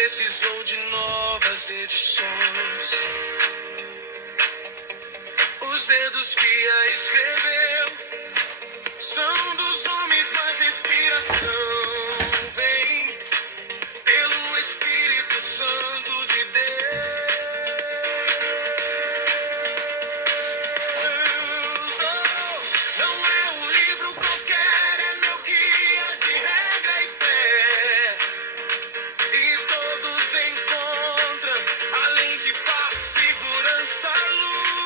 precisou de novas edições. Os dedos que a escreveu são dos homens, mas a inspiração vem pelo Espírito Santo de Deus. Oh, não é um livro qualquer, é meu guia de regra e fé. E todos encontram, além de paz, segurança, luz.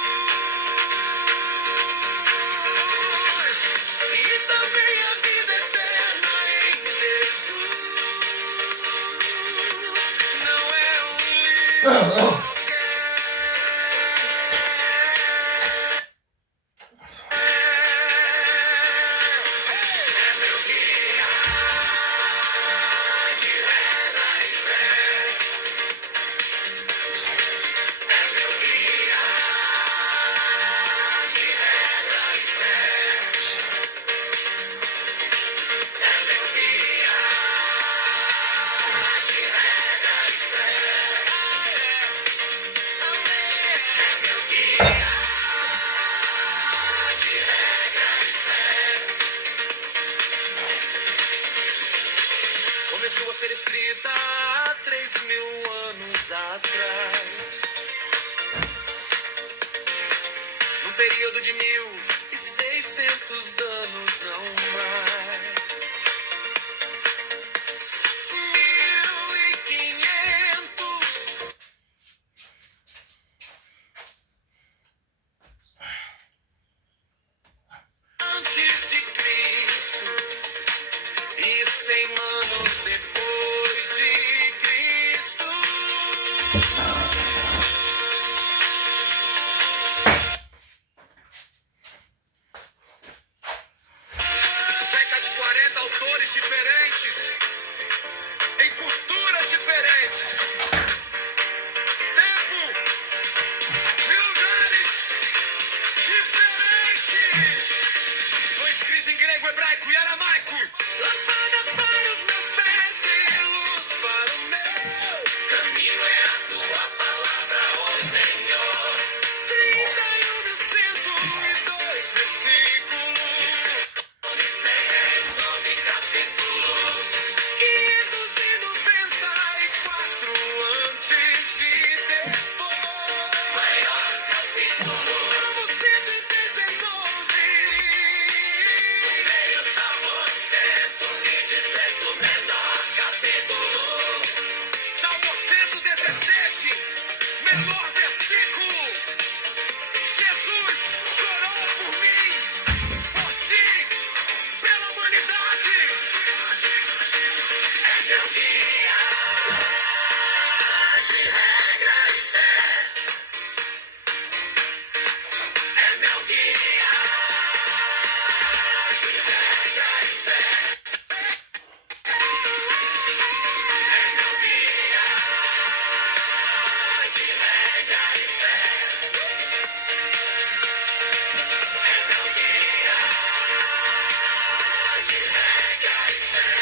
E também a vida eterna em Jesus. Não é um livro qualquer. É meu guia de regra e fé. É meu guia de regra e fé. É meu guia de regra e fé. É meu guia de regra e fé. Começou a ser escrita há 3.000 anos atrás, num período de 1.600 anos, não mais. 1.500 antes de Cristo e 100 anos depois de Cristo. Cerca de 40 autores diferentes, em culturas diferentes, tempo e lugares diferentes. Foi escrito em grego, hebraico e aramaico. Lâmpada para os meus pés e luz para o meu caminho é a tua palavra, ó Senhor. 31.102 versículos. 9 capítulos. 594 antes e depois. Maior capítulo. Salmo 119. Primeiro Salmo 118, menor capítulo. Salmo 117, menor versículo. Jesus chorou por mim, por ti, pela humanidade. É meu guia de regra e fé. É meu guia de regra e fé. É meu guia de regra e fé. É meu guia de regra e fé.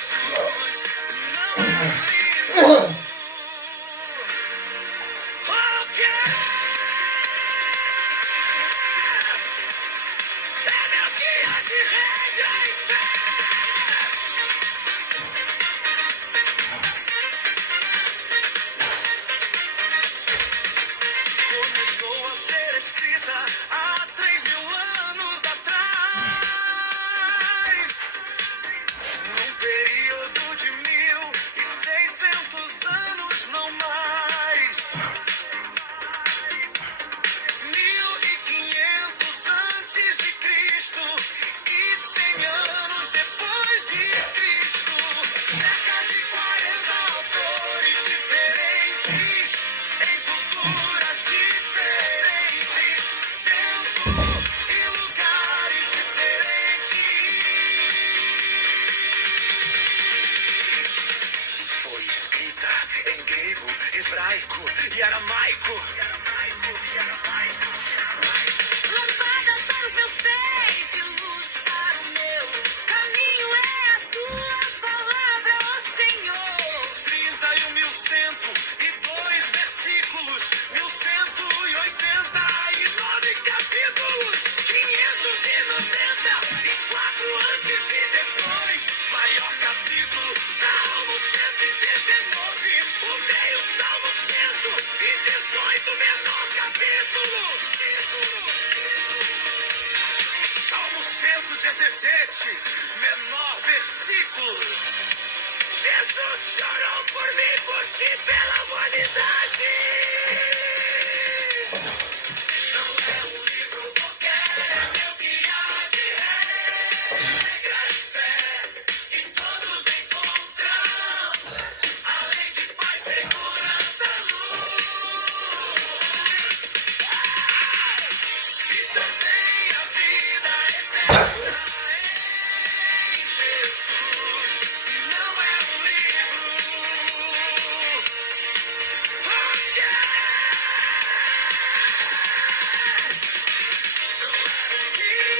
Jesus não é um livro. Qualquer é meu guia de regra e fé. Começou a ser escrita há 3.000 anos atrás, num período de 1.600 anos, não mais. 1.500 antes de Cristo e 100 anos depois de Cristo. Cerca de 40 autores diferentes, em culturas diferentes, tempo e lugares diferentes. Foi escrita em grego, hebraico e aramaico. Lâmpada para os meus pés e luz para o meu caminho é a tua palavra, ó Senhor. 31.102 versículos, 1.189 capítulos, 594 antes e depois. Maior capítulo, Salmo 119. O meio, Salmo 118, menor capítulo. Salmo 117, menor versículo. Jesus chorou por mim, por ti, pela humanidade. Não é um livro qualquer, é meu guia de regra e fé. E todos encontram, além de paz, segurança, luz. E também a vida eterna em Jesus. Não é um livro qualquer. Não é um guia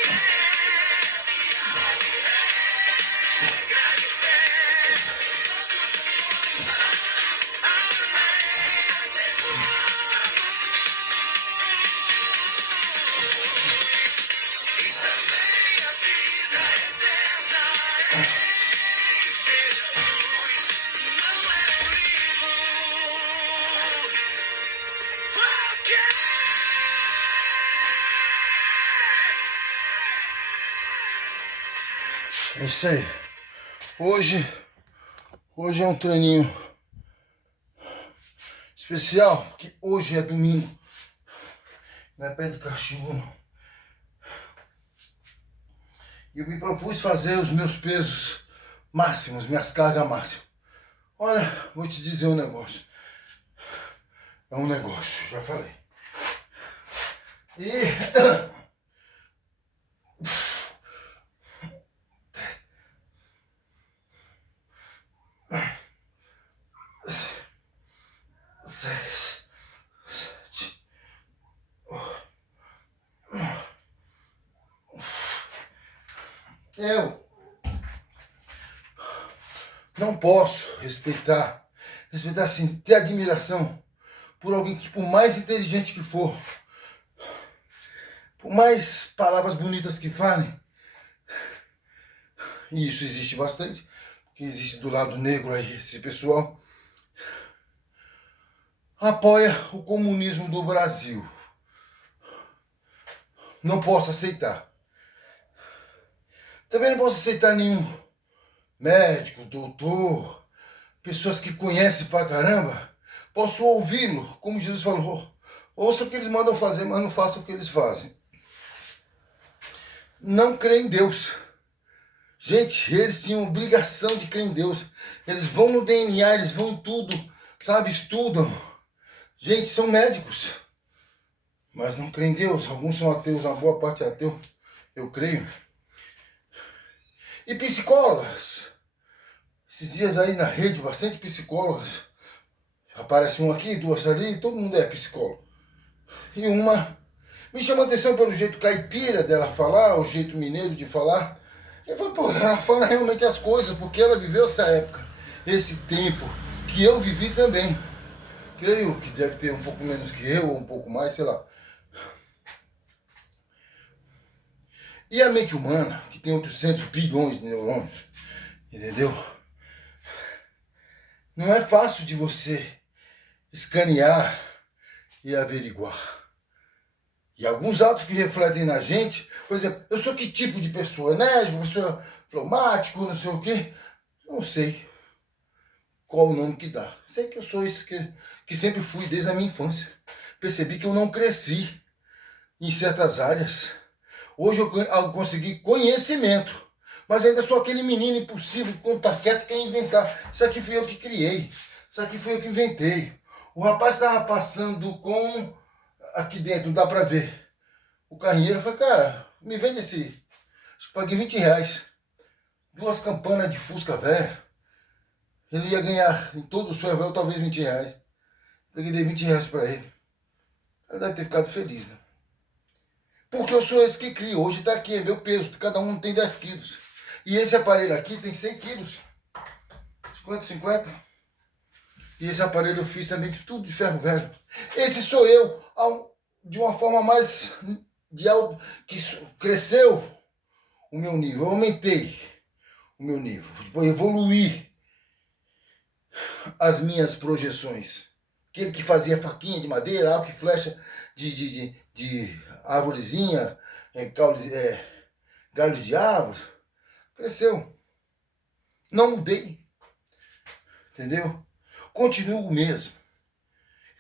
de regra e fé. Todos encontram, além de segurança, luz. E também a vida eterna em Jesus. Não é um livro qualquer. É isso aí. Hoje é um treininho especial, porque hoje é domingo. Não é pé de cachorro, não. E eu me propus fazer os meus pesos máximos, minhas cargas máximas. Olha, vou te dizer um negócio. É um negócio, já falei. E seis, sete, eu não posso respeitar assim, ter admiração por alguém que, por mais inteligente que for, por mais palavras bonitas que falem, e isso existe bastante, porque existe do lado negro aí esse pessoal, apoia o comunismo do Brasil. Não posso aceitar. Também não posso aceitar nenhum médico, doutor, pessoas que conhecem pra caramba. Posso ouvi-lo, como Jesus falou. Ouça o que eles mandam fazer, mas não faça o que eles fazem. Não crê em Deus. Gente, eles tinham obrigação de crer em Deus. Eles vão no DNA, eles vão em tudo, sabe? Estudam. Gente, são médicos. Mas não creem em Deus. Alguns são ateus, uma boa parte é ateu. Eu creio. E psicólogas. Esses dias aí na rede, bastante psicólogas. Aparece um aqui, duas ali, todo mundo é psicólogo. E uma me chamou a atenção pelo jeito caipira dela falar, o jeito mineiro de falar. Eu falei, pô, ela fala realmente as coisas, porque ela viveu essa época, esse tempo, que eu vivi também. Creio que deve ter um pouco menos que eu, ou um pouco mais, sei lá. E a mente humana, que tem 800 bilhões de neurônios, entendeu? Não é fácil de você escanear e averiguar. E alguns atos que refletem na gente, por exemplo, eu sou que tipo de pessoa? Enérgico, pessoa fleumático, não sei o quê? Não sei qual o nome que dá. Sei que eu sou isso que sempre fui desde a minha infância. Percebi que eu não cresci em certas áreas. Hoje eu consegui conhecimento, mas ainda sou aquele menino impossível que quando tá quieto quer inventar. Isso aqui fui eu que criei, isso aqui fui eu que inventei. O rapaz estava passando com... Aqui dentro, não dá pra ver. O carrinheiro, eu falei, cara, me vende esse... Acho que paguei R$20. 2 campanas de Fusca velho. Ele ia ganhar em todo o ferro, talvez R$20. Peguei dei R$20 pra ele. Ele deve ter ficado feliz, né? Porque eu sou esse que crio. Hoje tá aqui, é meu peso. Cada um tem 10 quilos. E esse aparelho aqui tem 100 quilos. 50. E esse aparelho eu fiz também tudo de ferro velho. Esse sou eu, de uma forma mais de alto, que cresceu o meu nível. Eu aumentei o meu nível. Depois evoluí as minhas projeções. Aquele que fazia faquinha de madeira, arco e flecha de árvorezinha, galhos de árvores. Cresceu. Não mudei. Entendeu? Continuo o mesmo.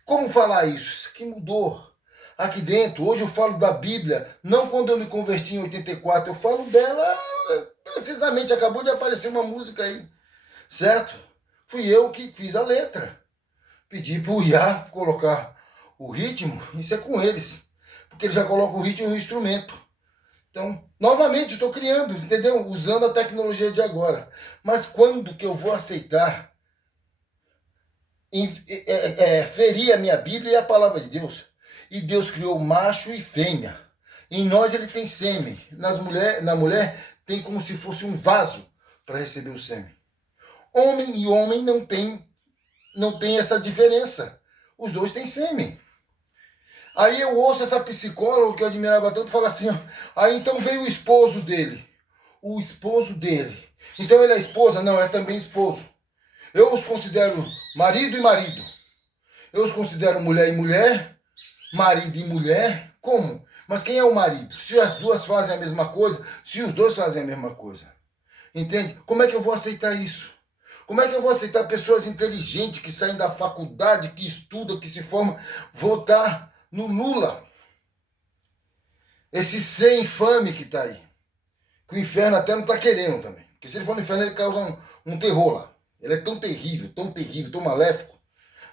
Como falar isso? Isso aqui mudou. Aqui dentro, hoje eu falo da Bíblia, não quando eu me converti em 84, eu falo dela precisamente, acabou de aparecer uma música aí, certo? Fui eu que fiz a letra. Pedi para o IA colocar o ritmo, isso é com eles, porque eles já colocam o ritmo e o instrumento. Então, novamente, estou criando, entendeu? Usando a tecnologia de agora. Mas quando que eu vou aceitar ferir a minha Bíblia e a palavra de Deus? E Deus criou macho e fêmea. Em nós ele tem sêmen. Na mulher tem como se fosse um vaso para receber o sêmen. Homem e homem não tem essa diferença. Os dois têm sêmen. Aí eu ouço essa psicóloga que eu admirava tanto falar assim, ó, aí então veio o esposo dele. O esposo dele. Então ele é esposa? Não, é também esposo. Eu os considero marido e marido. Eu os considero mulher e mulher, marido e mulher. Como? Mas quem é o marido? Se as duas fazem a mesma coisa, se os dois fazem a mesma coisa. Entende? Como é que eu vou aceitar isso? Como é que eu vou aceitar pessoas inteligentes que saem da faculdade, que estudam, que se formam, votar no Lula? Esse ser infame que está aí. Que o inferno até não está querendo também. Porque se ele for no inferno, ele causa um terror lá. Ele é tão terrível, tão maléfico.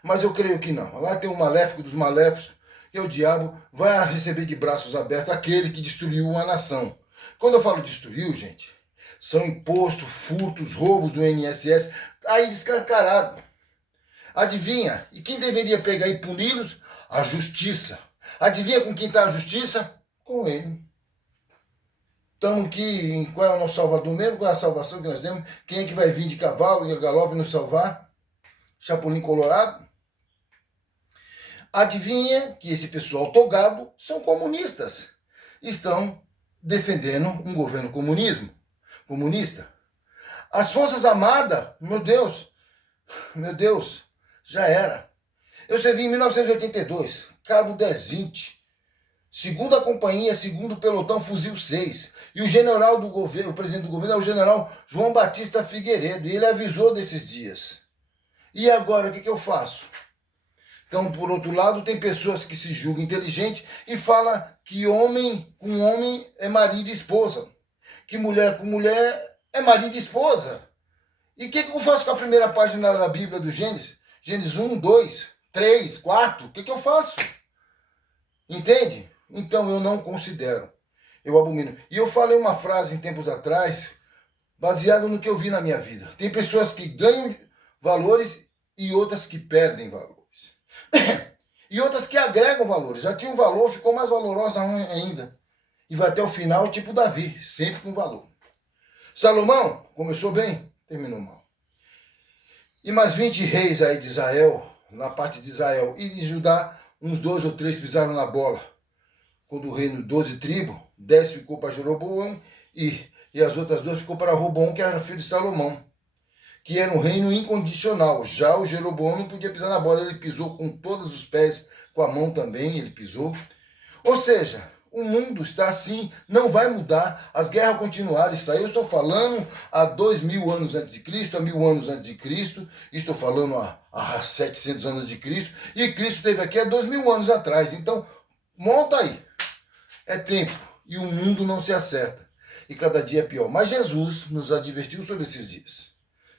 Mas eu creio que não. Lá tem um maléfico dos maléficos. E o diabo vai receber de braços abertos aquele que destruiu uma nação. Quando eu falo destruiu, gente, são impostos, furtos, roubos do INSS, aí descarcarado. Adivinha? E quem deveria pegar e puni-los? A justiça. Adivinha com quem está a justiça? Com ele. Estamos aqui, qual é o nosso Salvador mesmo? Qual é a salvação que nós temos? Quem é que vai vir de cavalo e a galope nos salvar? Chapolin Colorado? Adivinha que esse pessoal togado são comunistas. Estão defendendo um governo comunista. As Forças Armadas, meu Deus, já era. Eu servi em 1982, Cabo 1020, segunda companhia, segundo pelotão, fuzil 6. E o general do governo, o presidente do governo é o general João Batista Figueiredo, e ele avisou desses dias. E agora, o que eu faço? Então, por outro lado, tem pessoas que se julgam inteligentes e falam que homem com homem é marido e esposa. Que mulher com mulher é marido e esposa. E o que eu faço com a primeira página da Bíblia do Gênesis? Gênesis 1, 2, 3, 4. O que eu faço? Entende? Então, eu não considero. Eu abomino. E eu falei uma frase em tempos atrás, baseado no que eu vi na minha vida. Tem pessoas que ganham valores e outras que perdem valores. E outras que agregam valores. Já tinha um valor, ficou mais valorosa ainda. E vai até o final, tipo Davi, sempre com valor. Salomão começou bem, terminou mal. E mais 20 reis aí de Israel, na parte de Israel e de Judá, uns 2 ou 3 pisaram na bola. Quando o reino 12 tribos, 10 ficou para Jeroboão e as outras 2 ficou para Roboão, que era filho de Salomão, que era um reino incondicional. Já o Jeroboão não podia pisar na bola, ele pisou com todos os pés, com a mão também ele pisou. Ou seja, o mundo está assim, não vai mudar, as guerras continuaram. Isso aí eu estou falando há 2000 anos antes de Cristo, há 1000 anos antes de Cristo, estou falando há 700 anos de Cristo, e Cristo esteve aqui há 2000 anos atrás. Então, monta aí. É tempo, e o mundo não se acerta, e cada dia é pior. Mas Jesus nos advertiu sobre esses dias.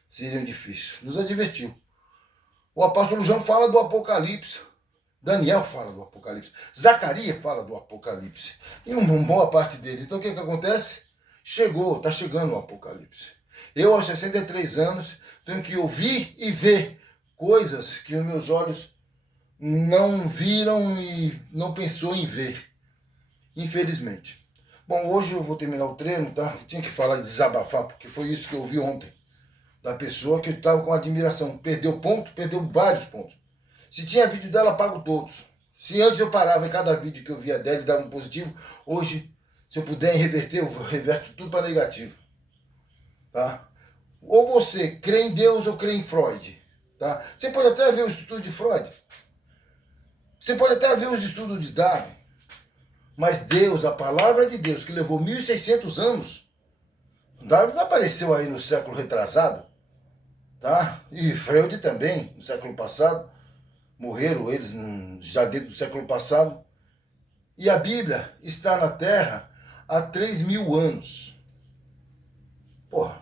Seriam difíceis, nos advertiu. O apóstolo João fala do Apocalipse. Daniel fala do Apocalipse. Zacarias fala do Apocalipse. E uma boa parte deles. Então o que acontece? Está chegando o Apocalipse. Eu, aos 63 anos, tenho que ouvir e ver coisas que os meus olhos não viram e não pensou em ver. Infelizmente. Bom, hoje eu vou terminar o treino, tá? Eu tinha que falar e desabafar, porque foi isso que eu vi ontem. Da pessoa que eu estava com admiração. Perdeu ponto, perdeu vários pontos. Se tinha vídeo dela, pago todos. Se antes eu parava em cada vídeo que eu via dela e dava um positivo, hoje, se eu puder reverter, eu reverto tudo para negativo. Tá? Ou você crê em Deus ou crê em Freud. Tá? Você pode até ver os estudos de Freud. Você pode até ver os estudos de Darwin. Mas Deus, a palavra de Deus, que levou 1600 anos, Darwin apareceu aí no século retrasado, tá? E Freud também, no século passado. Morreram eles já dentro do século passado. E a Bíblia está na Terra há 3000 anos. Porra,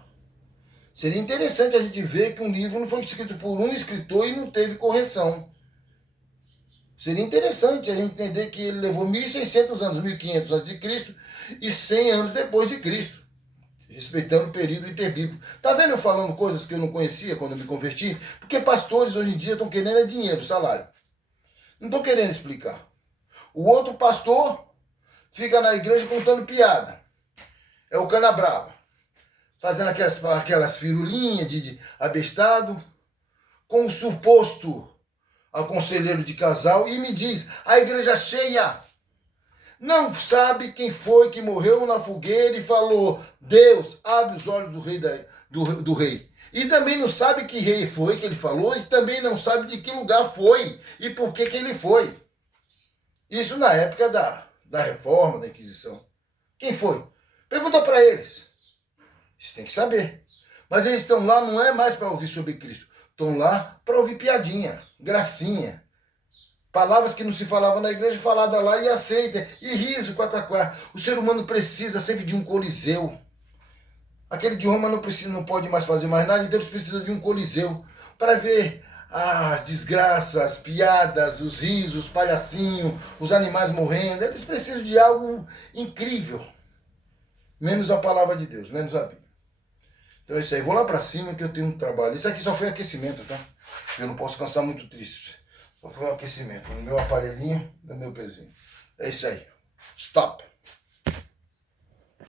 seria interessante a gente ver que um livro não foi escrito por um escritor e não teve correção. Seria interessante a gente entender que ele levou 1600 anos, 1500 antes de Cristo e 100 anos depois de Cristo, respeitando o período interbíblico. Tá vendo eu falando coisas que eu não conhecia quando eu me converti? Porque pastores hoje em dia estão querendo é dinheiro, salário. Não estão querendo explicar. O outro pastor fica na igreja contando piada. É o cana brava. Fazendo aquelas firulinhas de abestado, com o suposto aconselheiro de casal, e me diz, a igreja cheia não sabe quem foi que morreu na fogueira e falou, Deus, abre os olhos do rei. E também não sabe que rei foi que ele falou, e também não sabe de que lugar foi e por que ele foi. Isso na época da reforma, da Inquisição. Quem foi? Pergunta para eles. Eles têm que saber. Mas eles estão lá não é mais para ouvir sobre Cristo. Estão lá para ouvir piadinha, gracinha. Palavras que não se falavam na igreja, falada lá e aceita. E riso, quá. O ser humano precisa sempre de um coliseu. Aquele de Roma não pode mais fazer mais nada, então eles precisam de um coliseu para ver as desgraças, as piadas, os risos, os palhacinhos, os animais morrendo. Eles precisam de algo incrível. Menos a palavra de Deus, menos a Bíblia. Então é isso aí. Vou lá para cima que eu tenho um trabalho. Isso aqui só foi aquecimento, tá? Eu não posso cansar muito triste. Só foi um aquecimento no meu aparelhinho, no meu pezinho. É isso aí. Stop.